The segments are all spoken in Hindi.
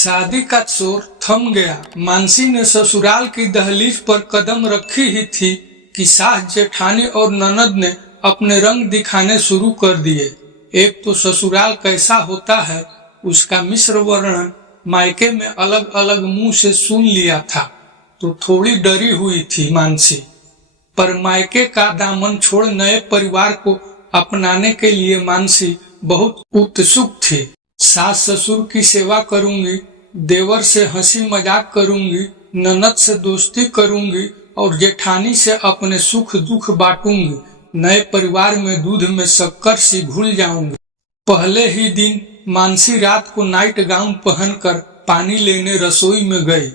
शादी का शोर थम गया। मानसी ने ससुराल की दहलीज पर कदम रखी ही थी कि सास जेठानी और ननद ने अपने रंग दिखाने शुरू कर दिए। एक तो ससुराल कैसा होता है उसका मिश्र वर्णन मायके में अलग अलग मुंह से सुन लिया था तो थोड़ी डरी हुई थी मानसी, पर मायके का दामन छोड़ नए परिवार को अपनाने के लिए मानसी बहुत उत्सुक थी। सास ससुर की सेवा करूंगी, देवर से हंसी मजाक करूंगी, ननद से दोस्ती करूंगी और जेठानी से अपने सुख दुख बांटूंगी। नए परिवार में दूध में शक्कर सी घुल जाऊंगी। पहले ही दिन मानसी रात को नाइट गाउन पहनकर पानी लेने रसोई में गई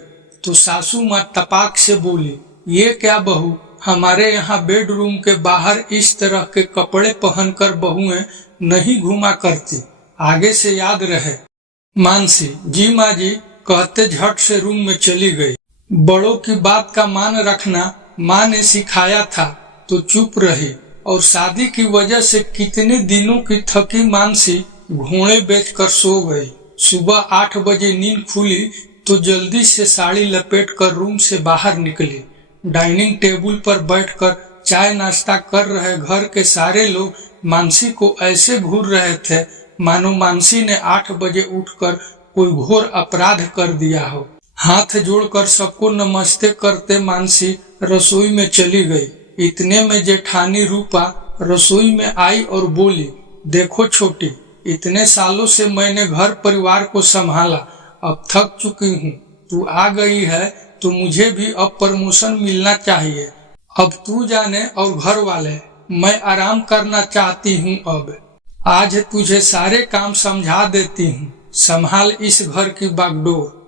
तो सासू माँ तपाक से बोली, ये क्या बहू, हमारे यहाँ बेडरूम के बाहर इस तरह के कपड़े पहनकर बहुएं नहीं घुमा करती, आगे से याद रहे। मानसी जी माँ जी कहते झट से रूम में चली गई। बड़ों की बात का मान रखना माँ ने सिखाया था तो चुप रही और शादी की वजह से कितने दिनों की थकी मानसी घोड़े बेचकर सो गई। सुबह 8 बजे नींद खुली तो जल्दी से साड़ी लपेटकर रूम से बाहर निकली। डाइनिंग टेबल पर बैठकर चाय नाश्ता कर रहे घर के सारे लोग मानसी को ऐसे घूर रहे थे मानो मानसी ने 8 बजे उठकर कोई घोर अपराध कर दिया हो। हाथ जोड़कर सबको नमस्ते करते मानसी रसोई में चली गई। इतने में जेठानी रूपा रसोई में आई और बोली, देखो छोटी, इतने सालों से मैंने घर परिवार को संभाला, अब थक चुकी हूँ। तू आ गई है तो मुझे भी अब प्रमोशन मिलना चाहिए। अब तू जाने और घर वाले, मैं आराम करना चाहती हूँ। अब आज तुझे सारे काम समझा देती हूँ, संभाल इस घर की बागडोर।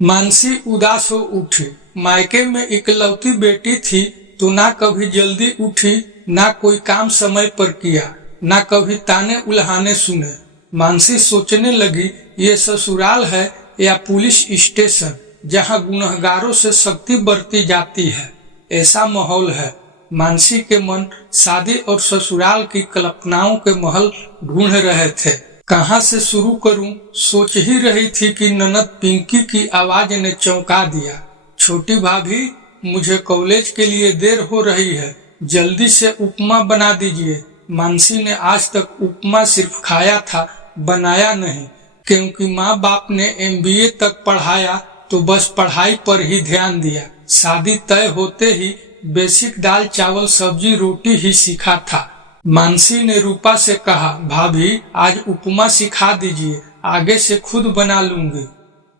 मानसी उदास हो उठी। मायके में इकलौती बेटी थी तो ना कभी जल्दी उठी, ना कोई काम समय पर किया, ना कभी ताने उल्हाने सुने। मानसी सोचने लगी, ये ससुराल है या पुलिस स्टेशन जहाँ गुनहगारों से सख्ती बरती जाती है, ऐसा माहौल है। मानसी के मन शादी और ससुराल की कल्पनाओं के महल ढूंढ रहे थे। कहाँ से शुरू करूं, सोच ही रही थी कि ननद पिंकी की आवाज ने चौंका दिया। छोटी भाभी, मुझे कॉलेज के लिए देर हो रही है, जल्दी से उपमा बना दीजिए। मानसी ने आज तक उपमा सिर्फ खाया था, बनाया नहीं, क्योंकि माँ बाप ने MBA तक पढ़ाया तो बस पढ़ाई पर ही ध्यान दिया। शादी तय होते ही बेसिक दाल चावल सब्जी रोटी ही सीखा था। मानसी ने रूपा से कहा, भाभी आज उपमा सिखा दीजिए, आगे से खुद बना लूंगी।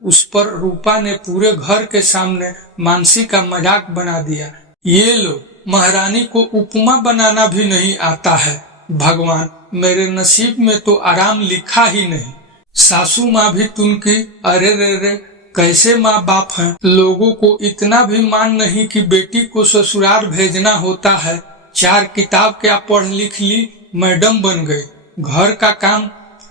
उस पर रूपा ने पूरे घर के सामने मानसी का मजाक बना दिया, ये लो, महारानी को उपमा बनाना भी नहीं आता है। भगवान, मेरे नसीब में तो आराम लिखा ही नहीं। सासू माँ भी तुमकी, अरे रे रे, कैसे माँ बाप हैं। लोगों को इतना भी मान नहीं कि बेटी को ससुराल भेजना होता है। 4 किताब क्या पढ़ लिख ली, मैडम बन गई। घर का काम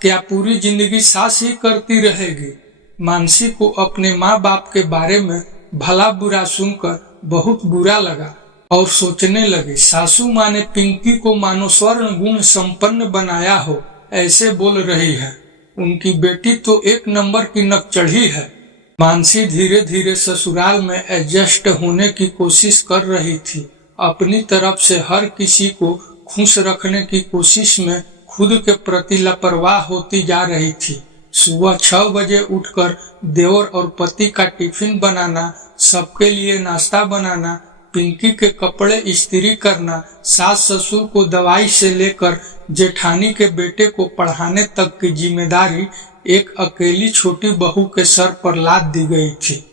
क्या पूरी जिंदगी सास ही करती रहेगी। मानसी को अपने माँ बाप के बारे में भला बुरा सुनकर बहुत बुरा लगा और सोचने लगी, सासू माँ ने पिंकी को मानो स्वर्ण गुण संपन्न बनाया हो, ऐसे बोल रही है। उनकी बेटी तो 1 नंबर की नकचढ़ी है। मानसी धीरे धीरे ससुराल में एडजस्ट होने की कोशिश कर रही थी। अपनी तरफ से हर किसी को खुश रखने की कोशिश में खुद के प्रति लापरवाह होती जा रही थी। सुबह 6 बजे उठकर देवर और पति का टिफिन बनाना, सबके लिए नाश्ता बनाना, पिंकी के कपड़े इस्त्री करना, सास ससुर को दवाई से लेकर जेठानी के बेटे को पढ़ाने तक की जिम्मेदारी एक अकेली छोटी बहू के सर पर लाद दी गई थी।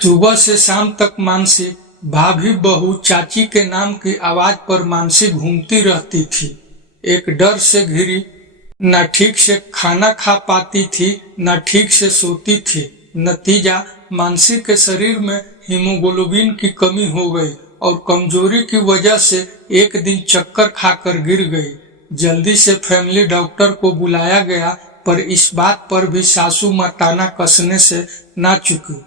सुबह से शाम तक मानसी भाभी बहू चाची के नाम की आवाज पर मानसी घूमती रहती थी। एक डर से घिरी, न ठीक से खाना खा पाती थी, न ठीक से सोती थी। नतीजा, मानसी के शरीर में हीमोग्लोबिन की कमी हो गई और कमजोरी की वजह से एक दिन चक्कर खाकर गिर गई। जल्दी से फैमिली डॉक्टर को बुलाया गया, पर इस बात पर भी सासू माँ ताना कसने से ना चुकी।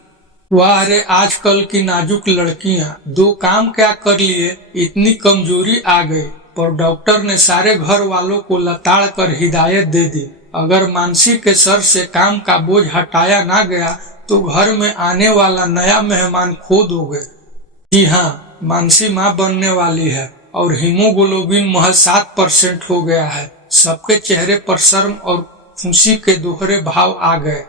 वाह रे, आजकल की नाजुक लड़कियां, 2 काम क्या कर लिए, इतनी कमजोरी आ गई। पर डॉक्टर ने सारे घर वालों को लताड़ कर हिदायत दे दी, अगर मानसी के सर से काम का बोझ हटाया ना गया तो घर में आने वाला नया मेहमान खो दोगे। जी हाँ, मानसी माँ बनने वाली है और हीमोग्लोबिन महज 7% हो गया है। सबके चेहरे पर शर्म और खुशी के दोहरे भाव आ गए।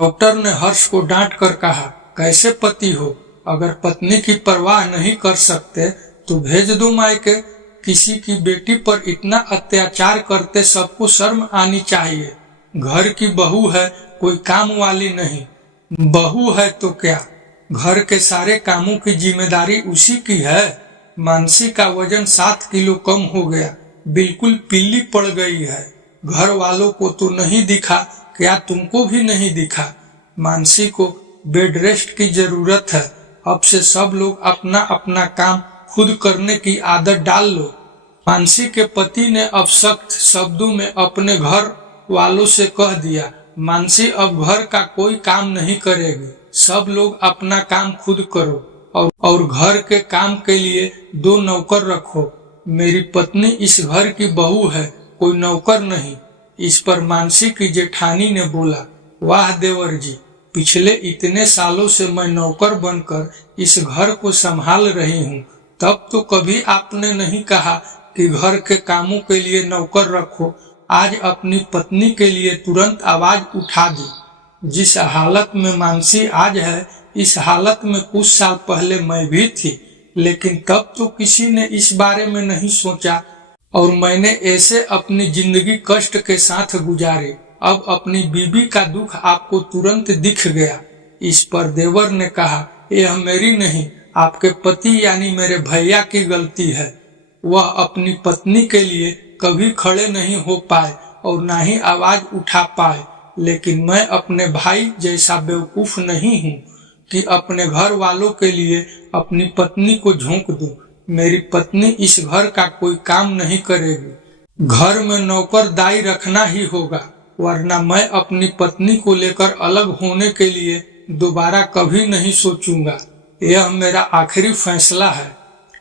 डॉक्टर ने हर्ष को डांट कर कहा, कैसे पति हो? अगर पत्नी की परवाह नहीं कर सकते तो भेज दो मायके। किसी की बेटी पर इतना अत्याचार करते सबको शर्म आनी चाहिए। घर की बहू है, कोई काम वाली नहीं। बहू है तो क्या, घर के सारे कामों की जिम्मेदारी उसी की है। मानसी का वजन 7 किलो कम हो गया, बिल्कुल पीली पड़ गई है। घर वालों को तो नहीं दिखा, क्या तुमको भी नहीं दिखा? मानसी को बेड रेस्ट की जरूरत है। अब से सब लोग अपना अपना काम खुद करने की आदत डाल लो। मानसी के पति ने अब सख्त शब्दों में अपने घर वालों से कह दिया, मानसी अब घर का कोई काम नहीं करेगी। सब लोग अपना काम खुद करो और घर के काम के लिए 2 नौकर रखो। मेरी पत्नी इस घर की बहू है, कोई नौकर नहीं। इस पर मानसी की जेठानी ने बोला, वाह देवर जी, पिछले इतने सालों से मैं नौकर बनकर इस घर को संभाल रही हूँ, तब तो कभी आपने नहीं कहा कि घर के कामों के लिए नौकर रखो। आज अपनी पत्नी के लिए तुरंत आवाज उठा दी। जिस हालत में मानसी आज है, इस हालत में कुछ साल पहले मैं भी थी, लेकिन तब तो किसी ने इस बारे में नहीं सोचा और मैंने ऐसे अपनी जिंदगी कष्ट के साथ गुजारी। अब अपनी बीबी का दुख आपको तुरंत दिख गया। इस पर देवर ने कहा, यह मेरी नहीं, आपके पति यानी मेरे भैया की गलती है। वह अपनी पत्नी के लिए कभी खड़े नहीं हो पाए और ना ही आवाज उठा पाए, लेकिन मैं अपने भाई जैसा बेवकूफ नहीं हूँ कि अपने घर वालों के लिए अपनी पत्नी को झोंक दूं। मेरी पत्नी इस घर का कोई काम नहीं करेगी। घर में नौकर दाई रखना ही होगा, वरना मैं अपनी पत्नी को लेकर अलग होने के लिए दोबारा कभी नहीं सोचूंगा। यह मेरा आखिरी फैसला है।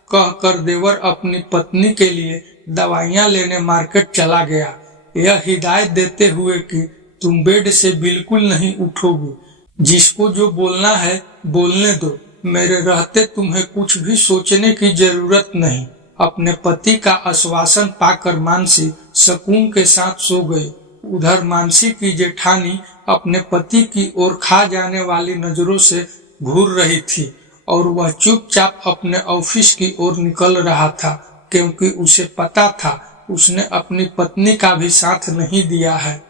कहकर देवर अपनी पत्नी के लिए दवाइयां लेने मार्केट चला गया, यह हिदायत देते हुए कि तुम बेड से बिल्कुल नहीं उठोगी। जिसको जो बोलना है बोलने दो, मेरे रहते तुम्हें कुछ भी सोचने की जरूरत नहीं। अपने पति का आश्वासन पाकर मानसी सुकून के साथ सो गई। उधर मानसी की जेठानी अपने पति की ओर खा जाने वाली नजरों से घूर रही थी और वह चुपचाप अपने ऑफिस की ओर निकल रहा था, क्योंकि उसे पता था उसने अपनी पत्नी का भी साथ नहीं दिया है।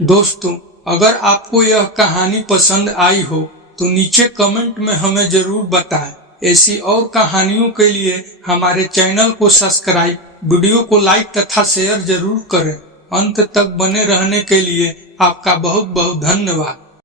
दोस्तों, अगर आपको यह कहानी पसंद आई हो तो नीचे कमेंट में हमें जरूर बताएं। ऐसी और कहानियों के लिए हमारे चैनल को सब्सक्राइब, वीडियो को लाइक तथा शेयर जरूर करें। अंत तक बने रहने के लिए आपका बहुत बहुत धन्यवाद।